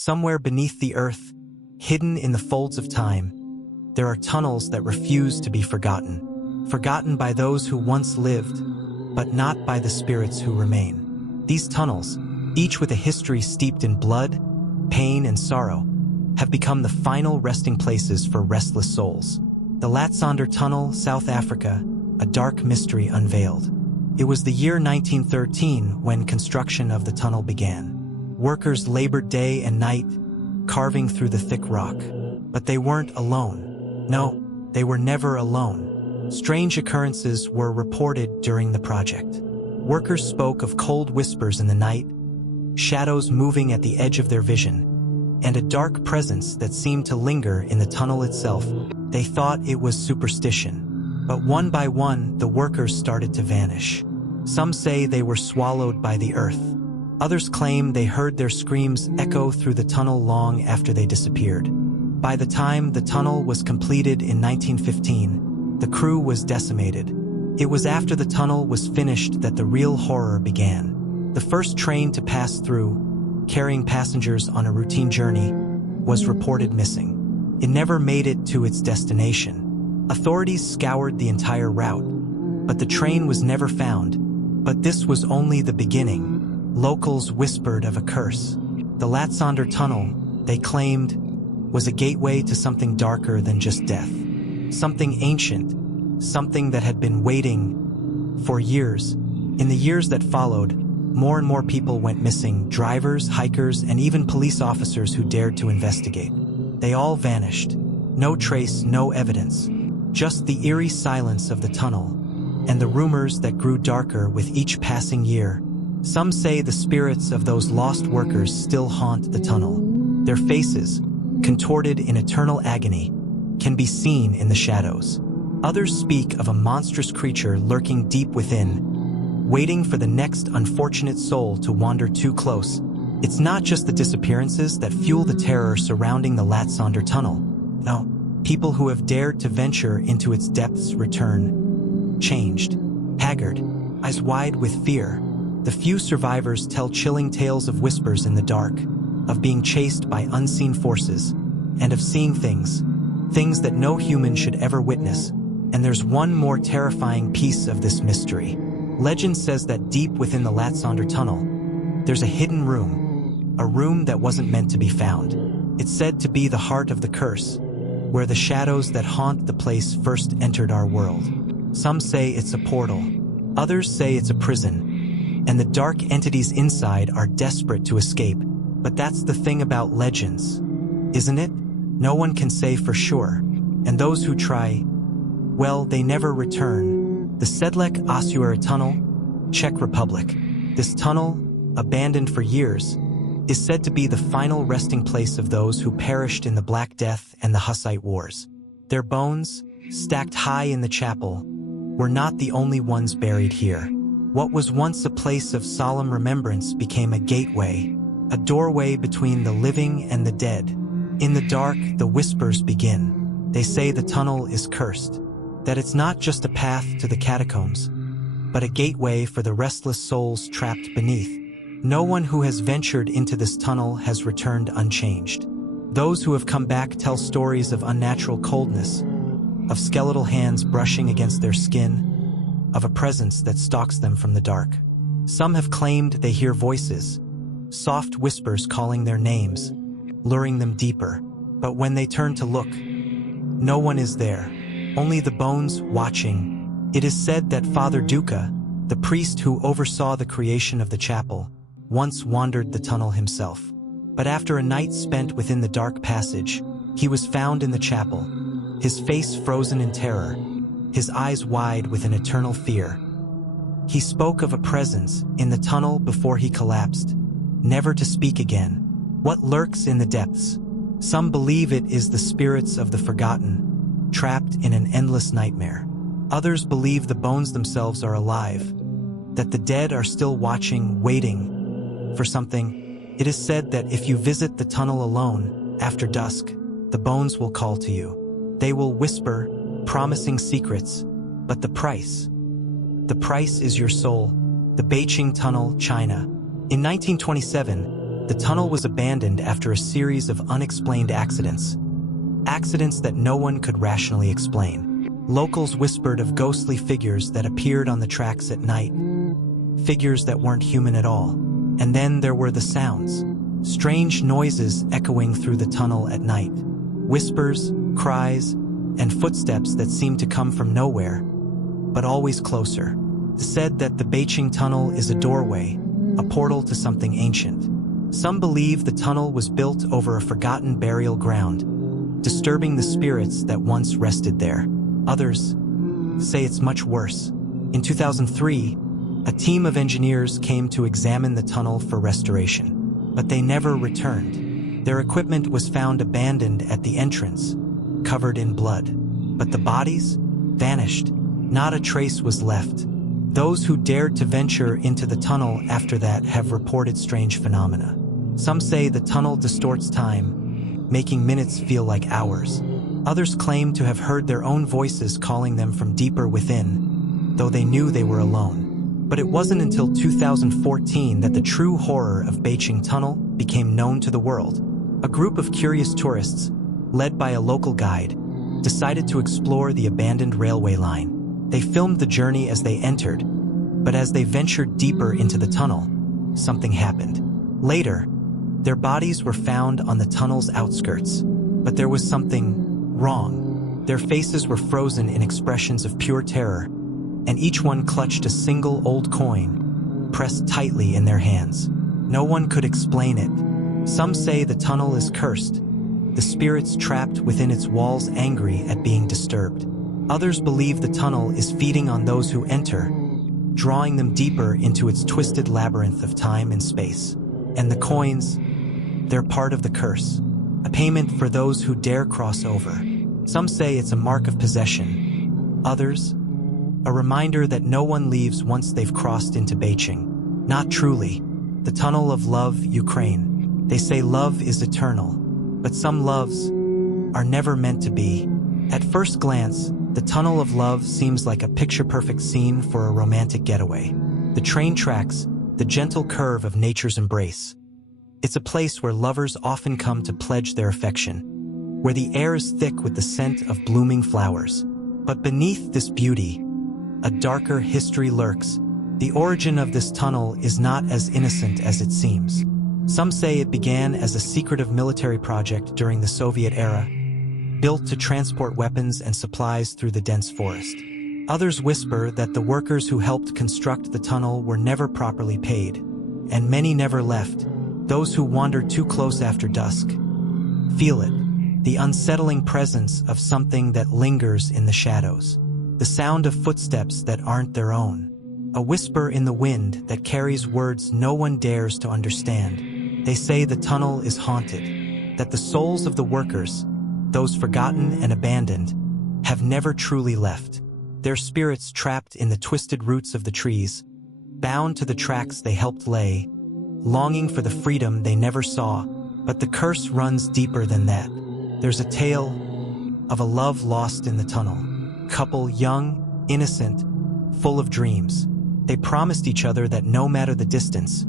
Somewhere beneath the earth, hidden in the folds of time, there are tunnels that refuse to be forgotten. Forgotten by those who once lived, but not by the spirits who remain. These tunnels, each with a history steeped in blood, pain, and sorrow, have become the final resting places for restless souls. The Laatsonder Tunnel, South Africa, a dark mystery unveiled. It was the year 1913 when construction of the tunnel began. Workers labored day and night, carving through the thick rock. But they weren't alone. No, they were never alone. Strange occurrences were reported during the project. Workers spoke of cold whispers in the night, shadows moving at the edge of their vision, and a dark presence that seemed to linger in the tunnel itself. They thought it was superstition. But one by one, the workers started to vanish. Some say they were swallowed by the earth. Others claim they heard their screams echo through the tunnel long after they disappeared. By the time the tunnel was completed in 1915, the crew was decimated. It was after the tunnel was finished that the real horror began. The first train to pass through, carrying passengers on a routine journey, was reported missing. It never made it to its destination. Authorities scoured the entire route, but the train was never found. But this was only the beginning. Locals whispered of a curse. The Laatsonder Tunnel, they claimed, was a gateway to something darker than just death. Something ancient, something that had been waiting for years. In the years that followed, more and more people went missing: drivers, hikers, and even police officers who dared to investigate. They all vanished. No trace, no evidence. Just the eerie silence of the tunnel, and the rumors that grew darker with each passing year. Some say the spirits of those lost workers still haunt the tunnel. Their faces, contorted in eternal agony, can be seen in the shadows. Others speak of a monstrous creature lurking deep within, waiting for the next unfortunate soul to wander too close. It's not just the disappearances that fuel the terror surrounding the Laatsonder Tunnel. No, people who have dared to venture into its depths return, changed, haggard, eyes wide with fear. The few survivors tell chilling tales of whispers in the dark, of being chased by unseen forces, and of seeing things that no human should ever witness. And there's one more terrifying piece of this mystery. Legend says that deep within the Laatsonder Tunnel, there's a hidden room, a room that wasn't meant to be found. It's said to be the heart of the curse, where the shadows that haunt the place first entered our world. Some say it's a portal, others say it's a prison, and the dark entities inside are desperate to escape. But that's the thing about legends, isn't it? No one can say for sure, and those who try, well, they never return. The Sedlec Ossuary Tunnel, Czech Republic. This tunnel, abandoned for years, is said to be the final resting place of those who perished in the Black Death and the Hussite Wars. Their bones, stacked high in the chapel, were not the only ones buried here. What was once a place of solemn remembrance became a gateway, a doorway between the living and the dead. In the dark, the whispers begin. They say the tunnel is cursed, that it's not just a path to the catacombs, but a gateway for the restless souls trapped beneath. No one who has ventured into this tunnel has returned unchanged. Those who have come back tell stories of unnatural coldness, of skeletal hands brushing against their skin, of a presence that stalks them from the dark. Some have claimed they hear voices, soft whispers calling their names, luring them deeper. But when they turn to look, no one is there, only the bones watching. It is said that Father Duca, the priest who oversaw the creation of the chapel, once wandered the tunnel himself. But after a night spent within the dark passage, he was found in the chapel, his face frozen in terror, his eyes wide with an eternal fear. He spoke of a presence in the tunnel before he collapsed, never to speak again. What lurks in the depths? Some believe it is the spirits of the forgotten, trapped in an endless nightmare. Others believe the bones themselves are alive, that the dead are still watching, waiting for something. It is said that if you visit the tunnel alone after dusk, the bones will call to you. They will whisper, promising secrets, but the price is your soul. The Beijing Tunnel, China. In 1927, the tunnel was abandoned after a series of unexplained accidents. Accidents that no one could rationally explain. Locals whispered of ghostly figures that appeared on the tracks at night, figures that weren't human at all. And then there were the sounds. Strange noises echoing through the tunnel at night. Whispers, cries, and footsteps that seemed to come from nowhere, but always closer. Said that the Beiqing Tunnel is a doorway, a portal to something ancient. Some believe the tunnel was built over a forgotten burial ground, disturbing the spirits that once rested there. Others say it's much worse. In 2003, a team of engineers came to examine the tunnel for restoration, but they never returned. Their equipment was found abandoned at the entrance, covered in blood. But the bodies vanished. Not a trace was left. Those who dared to venture into the tunnel after that have reported strange phenomena. Some say the tunnel distorts time, making minutes feel like hours. Others claim to have heard their own voices calling them from deeper within, though they knew they were alone. But it wasn't until 2014 that the true horror of Beiqing Tunnel became known to the world. A group of curious tourists, led by a local guide, decided to explore the abandoned railway line. They filmed the journey as they entered, but as they ventured deeper into the tunnel, something happened. Later, their bodies were found on the tunnel's outskirts, but there was something wrong. Their faces were frozen in expressions of pure terror, and each one clutched a single old coin, pressed tightly in their hands. No one could explain it. Some say the tunnel is cursed, the spirits trapped within its walls angry at being disturbed. Others believe the tunnel is feeding on those who enter, drawing them deeper into its twisted labyrinth of time and space. And the coins, they're part of the curse, a payment for those who dare cross over. Some say it's a mark of possession. Others, a reminder that no one leaves once they've crossed into Beiqing. Not truly. The Tunnel of Love, Ukraine. They say love is eternal, but some loves are never meant to be. At first glance, the Tunnel of Love seems like a picture-perfect scene for a romantic getaway. The train tracks, the gentle curve of nature's embrace. It's a place where lovers often come to pledge their affection, where the air is thick with the scent of blooming flowers. But beneath this beauty, a darker history lurks. The origin of this tunnel is not as innocent as it seems. Some say it began as a secretive military project during the Soviet era, built to transport weapons and supplies through the dense forest. Others whisper that the workers who helped construct the tunnel were never properly paid, and many never left. Those who wander too close after dusk feel it, the unsettling presence of something that lingers in the shadows, the sound of footsteps that aren't their own, a whisper in the wind that carries words no one dares to understand. They say the tunnel is haunted, that the souls of the workers, those forgotten and abandoned, have never truly left. Their spirits trapped in the twisted roots of the trees, bound to the tracks they helped lay, longing for the freedom they never saw. But the curse runs deeper than that. There's a tale of a love lost in the tunnel. Couple young, innocent, full of dreams. They promised each other that no matter the distance,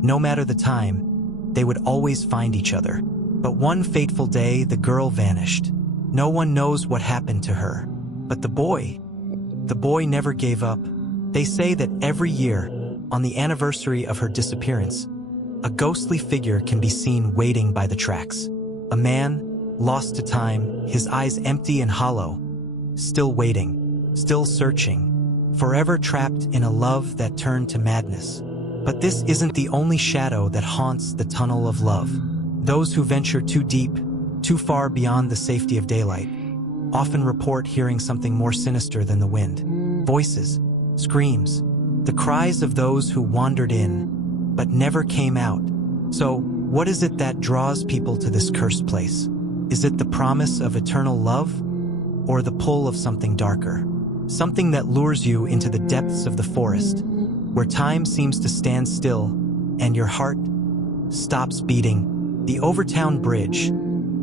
no matter the time, they would always find each other. But one fateful day, the girl vanished. No one knows what happened to her. But the boy never gave up. They say that every year, on the anniversary of her disappearance, a ghostly figure can be seen waiting by the tracks. A man, lost to time, his eyes empty and hollow, still waiting, still searching, forever trapped in a love that turned to madness. But this isn't the only shadow that haunts the Tunnel of Love. Those who venture too deep, too far beyond the safety of daylight, often report hearing something more sinister than the wind. Voices, screams, the cries of those who wandered in, but never came out. So, what is it that draws people to this cursed place? Is it the promise of eternal love, or the pull of something darker? Something that lures you into the depths of the forest, where time seems to stand still, and your heart stops beating. The Overtown Bridge,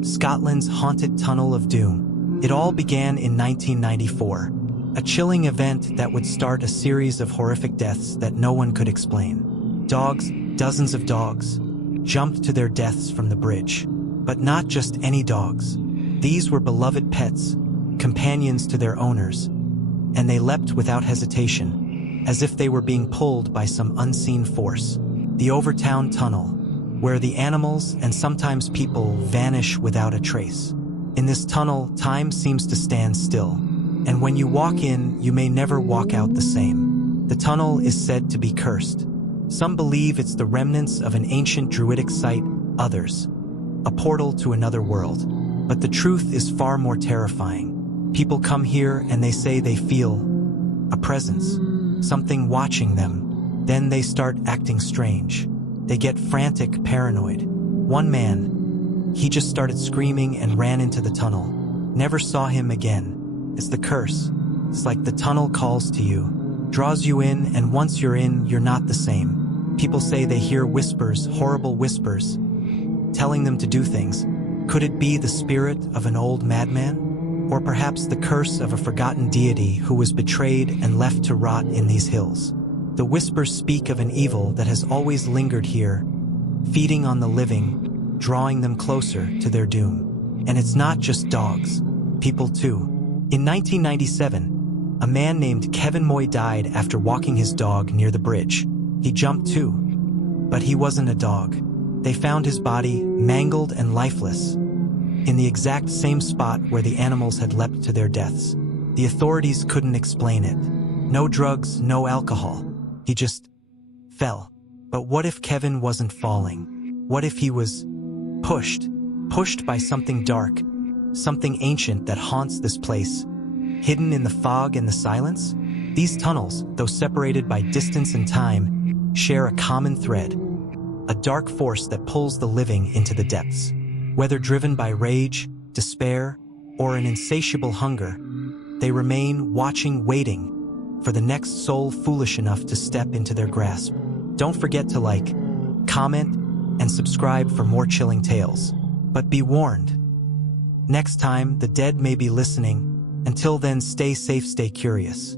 Scotland's haunted tunnel of doom. It all began in 1994, a chilling event that would start a series of horrific deaths that no one could explain. Dogs, dozens of dogs, jumped to their deaths from the bridge. But not just any dogs. These were beloved pets, companions to their owners, and they leapt without hesitation, as if they were being pulled by some unseen force. The Overtown Tunnel, where the animals and sometimes people vanish without a trace. In this tunnel, time seems to stand still, and when you walk in, you may never walk out the same. The tunnel is said to be cursed. Some believe it's the remnants of an ancient druidic site, others, a portal to another world. But the truth is far more terrifying. People come here and they say they feel a presence, something watching them. Then they start acting strange. They get frantic, paranoid. One man, he just started screaming and ran into the tunnel. Never saw him again. It's the curse. It's like the tunnel calls to you, draws you in, and once you're in, you're not the same. People say they hear whispers, horrible whispers, telling them to do things. Could it be the spirit of an old madman? Or perhaps the curse of a forgotten deity who was betrayed and left to rot in these hills? The whispers speak of an evil that has always lingered here, feeding on the living, drawing them closer to their doom. And it's not just dogs, people too. In 1997, a man named Kevin Moy died after walking his dog near the bridge. He jumped too, but he wasn't a dog. They found his body mangled and lifeless in the exact same spot where the animals had leapt to their deaths. The authorities couldn't explain it. No drugs, no alcohol. He just fell. But what if Kevin wasn't falling? What if he was pushed by something dark, something ancient that haunts this place, hidden in the fog and the silence? These tunnels, though separated by distance and time, share a common thread, a dark force that pulls the living into the depths. Whether driven by rage, despair, or an insatiable hunger, they remain watching, waiting for the next soul foolish enough to step into their grasp. Don't forget to like, comment, and subscribe for more chilling tales. But be warned, next time the dead may be listening. Until then, stay safe, stay curious.